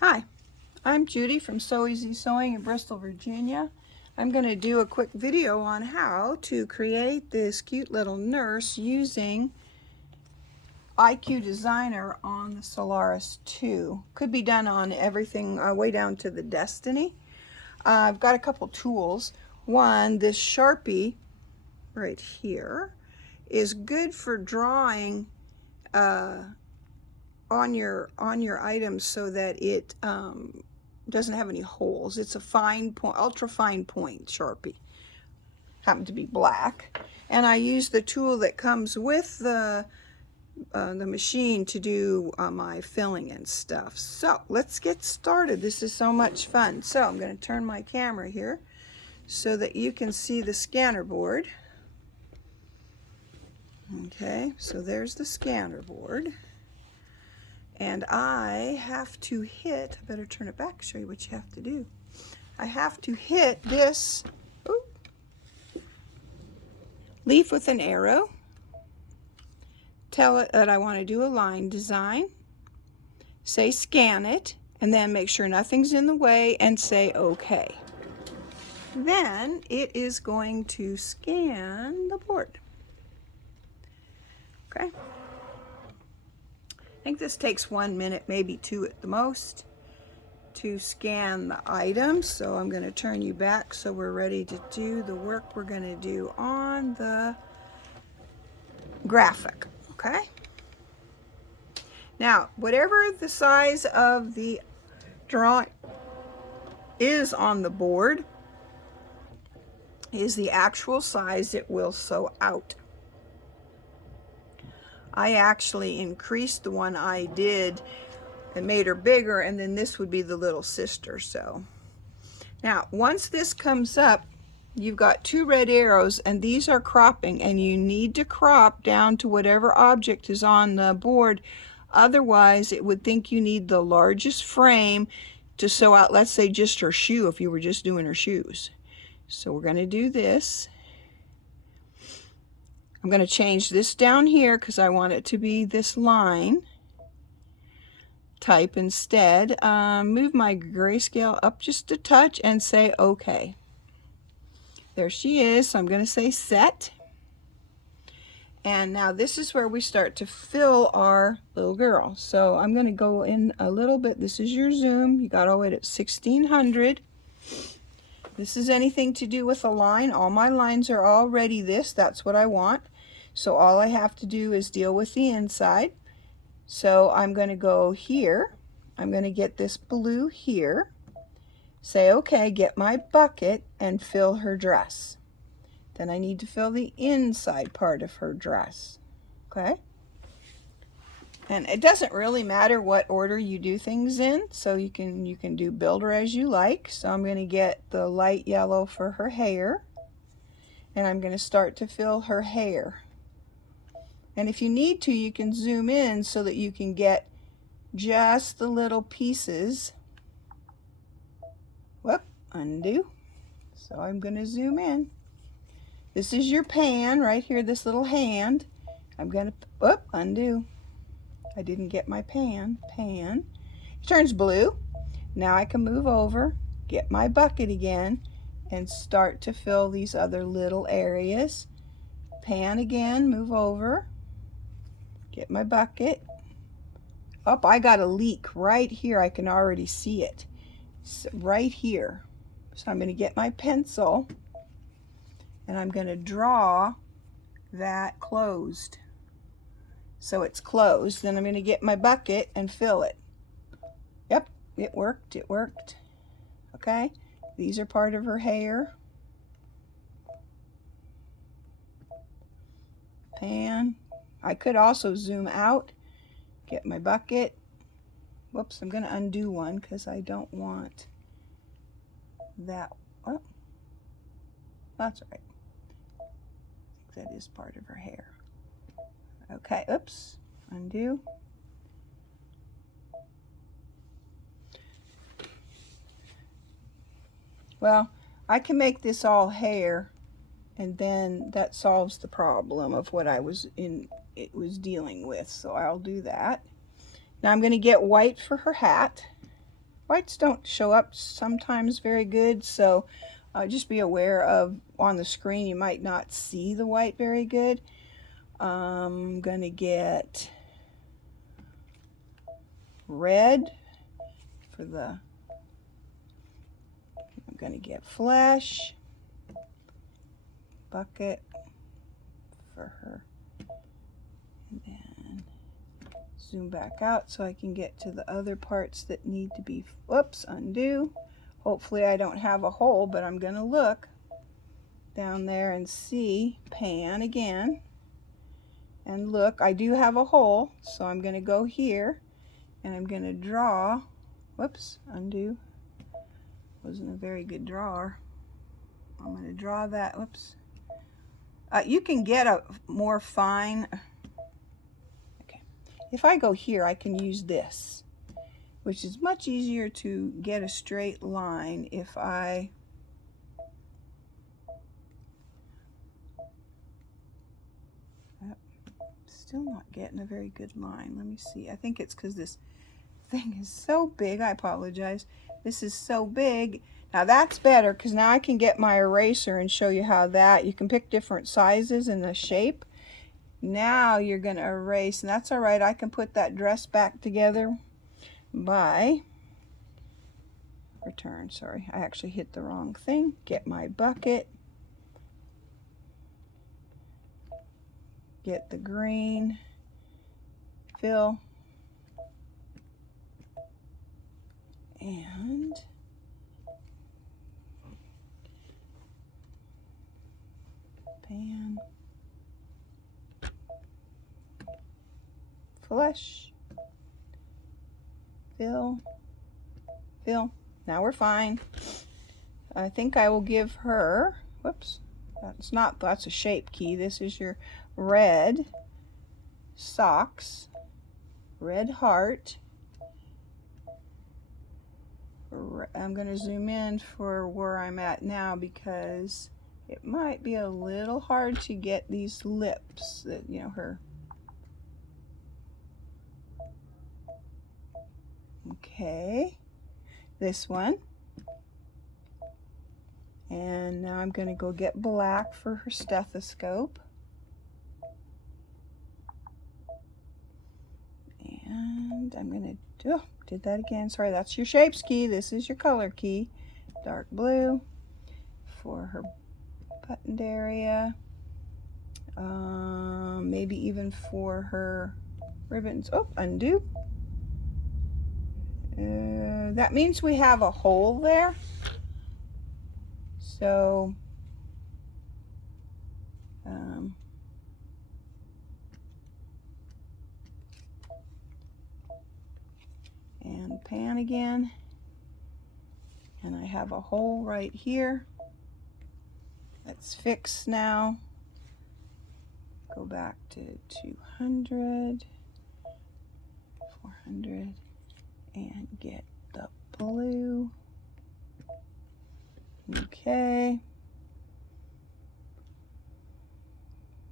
Hi, I'm Judy from Sew Easy Sewing in Bristol, Virginia. I'm going to do a quick video on how to create this cute little nurse using IQ Designer on the Solaris 2. Could be done on everything way down to the Destiny. I've got a couple tools. One, this Sharpie right here is good for drawing on your items so that it doesn't have any holes. It's a fine point, ultra fine point Sharpie. Happened to be black, and I use the tool that comes with the machine to do my filling and stuff. So let's get started. This is so much fun. So I'm going to turn my camera here so that you can see the scanner board. Okay, so there's the scanner board. And I have to hit, I better turn it back, show you what you have to do. I have to hit this leaf with an arrow, tell it that I want to do a line design, say scan it, and then make sure nothing's in the way and say OK. Then it is going to scan the board. Okay. I think this takes 1 minute, maybe 2 at the most, to scan the items. So I'm going to turn you back so we're ready to do the work we're going to do on the graphic. Okay? Now, whatever the size of the drawing is on the board is the actual size it will sew out. I actually increased the one I did and made her bigger, and then this would be the little sister. So now once this comes up, you've got 2 red arrows, and these are cropping, and you need to crop down to whatever object is on the board. Otherwise it would think you need the largest frame to sew out, let's say just her shoe, if you were just doing her shoes. So we're going to do this. I'm going to change this down here because I want it to be this line type instead. Move my grayscale up just a touch and say OK. There she is. So I'm going to say set. And now this is where we start to fill our little girl. So I'm going to go in a little bit. This is your zoom. You got all the way to 1600. This is anything to do with a line. All my lines are already this. That's what I want. So all I have to do is deal with the inside. So I'm going to go here. I'm going to get this blue here. Say OK, get my bucket and fill her dress. Then I need to fill the inside part of her dress. Okay? And it doesn't really matter what order you do things in, so you can do build her as you like. So I'm going to get the light yellow for her hair, and I'm going to start to fill her hair. And if you need to, you can zoom in so that you can get just the little pieces. Whoop, undo. So I'm going to zoom in. This is your pan right here, this little hand. I'm going to, whoop, undo. I didn't get my pan. Pan. It turns blue. Now I can move over, get my bucket again, and start to fill these other little areas. Pan again, move over. Get my bucket. Oh, I got a leak right here. I can already see it. So right here. So I'm going to get my pencil and I'm going to draw that closed. So it's closed. Then I'm going to get my bucket and fill it. Yep, it worked. It worked. Okay. These are part of her hair. Pan. I could also zoom out, get my bucket. Whoops, I'm going to undo one because I don't want that. Oh, that's all right. I think that is part of her hair. Okay, oops, undo. Well, I can make this all hair, and then that solves the problem of what I was dealing with. So I'll do that. Now I'm going to get white for her hat. Whites don't show up sometimes very good, so just be aware of on the screen you might not see the white very good. I'm gonna get red for the, I'm gonna get flesh, bucket for her, and then zoom back out so I can get to the other parts that need to be, whoops, undo. Hopefully I don't have a hole, but I'm gonna look down there and see, pan again, and look, I do have a hole, so I'm gonna go here and I'm gonna draw, whoops, undo, wasn't a very good drawer. I'm gonna draw that, whoops. You can get a more fine, okay. If I go here, I can use this, which is much easier to get a straight line if I still not getting a very good line. Let me see. I think it's because this thing is so big. I apologize. This is so big. Now that's better because now I can get my eraser and show you how that, you can pick different sizes and the shape. Now you're going to erase, and that's all right. I can put that dress back together by return. Sorry, I actually hit the wrong thing. Get my bucket. Get the green. Fill. And pan. Flush. Fill. Fill. Now we're fine. I think I will give her, whoops, that's a shape key. This is your red socks, red heart. I'm going to zoom in for where I'm at now because it might be a little hard to get these lips that, you know, her. Okay, this one. And now I'm going to go get black for her stethoscope. And I'm going to do, did that again. Sorry, that's your shapes key. This is your color key. Dark blue for her buttoned area. Maybe even for her ribbons. Oh, undo. That means we have a hole there. So and pan again, and I have a hole right here. Let's fix now. Go back to 200, 400, and get the blue. Okay.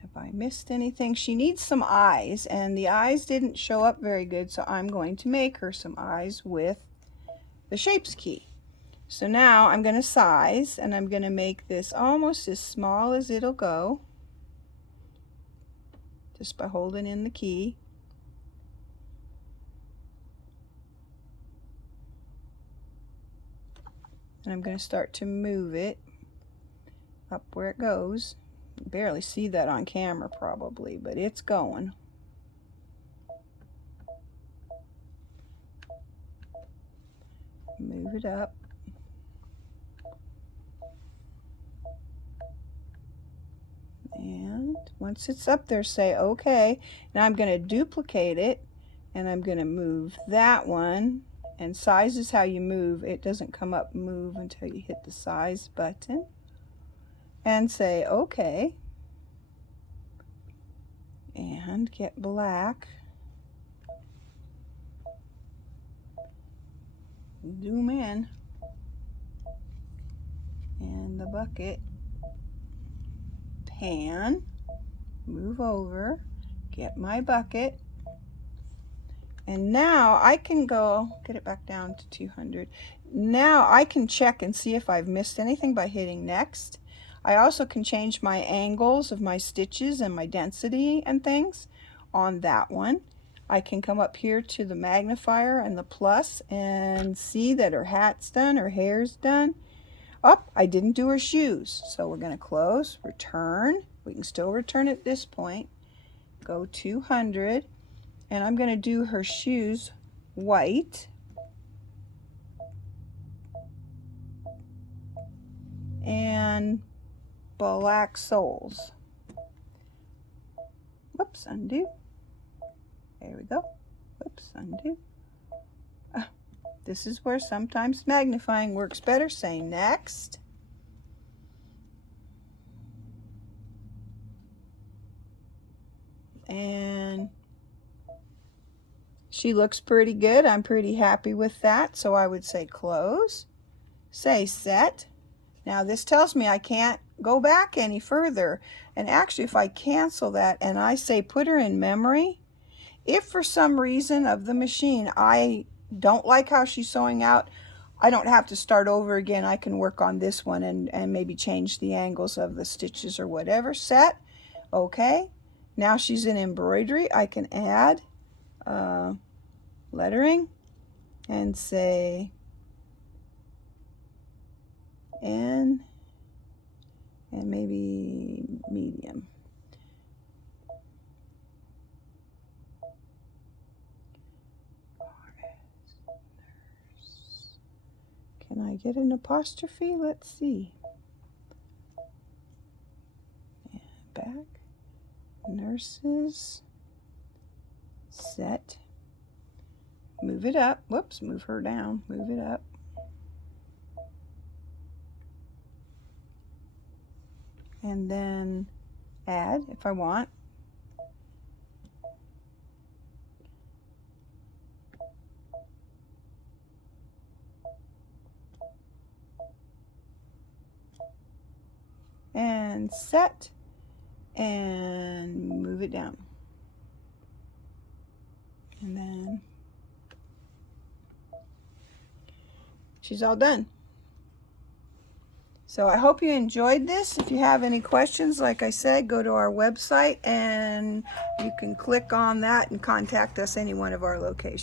Have I missed anything? She needs some eyes, and the eyes didn't show up very good, so I'm going to make her some eyes with the shapes key. So now I'm going to size, and I'm going to make this almost as small as it'll go, just by holding in the key. And I'm going to start to move it up where it goes. You barely see that on camera probably, but it's going. Move it up. And once it's up there, say okay. Now I'm going to duplicate it, and I'm going to move that one. And size is how you move. It doesn't come up move until you hit the size button. And say okay. And get black. Zoom in. And the bucket. Pan. Move over. Get my bucket. And now I can go, get it back down to 200. Now I can check and see if I've missed anything by hitting next. I also can change my angles of my stitches and my density and things on that one. I can come up here to the magnifier and the plus and see that her hat's done, her hair's done. Oh, I didn't do her shoes. So we're going to close, return. We can still return at this point. Go 200. And I'm going to do her shoes white. And black soles. Whoops, undo. There we go. Whoops, undo. This is where sometimes magnifying works better. Say next. And she looks pretty good. I'm pretty happy with that. So I would say close. Say set. Now this tells me I can't go back any further. And actually if I cancel that and I say put her in memory, if for some reason of the machine I don't like how she's sewing out, I don't have to start over again. I can work on this one and maybe change the angles of the stitches or whatever. Set. Okay. Now she's in embroidery. I can add lettering and say N and maybe medium. Can I get an apostrophe? Let's see. And back. Nurses. Set. Move it up. Whoops, move her down. Move it up. And then add if I want. And set. And move it down. And then she's all done. So I hope you enjoyed this. If you have any questions, like I said, go to our website and you can click on that and contact us any one of our locations.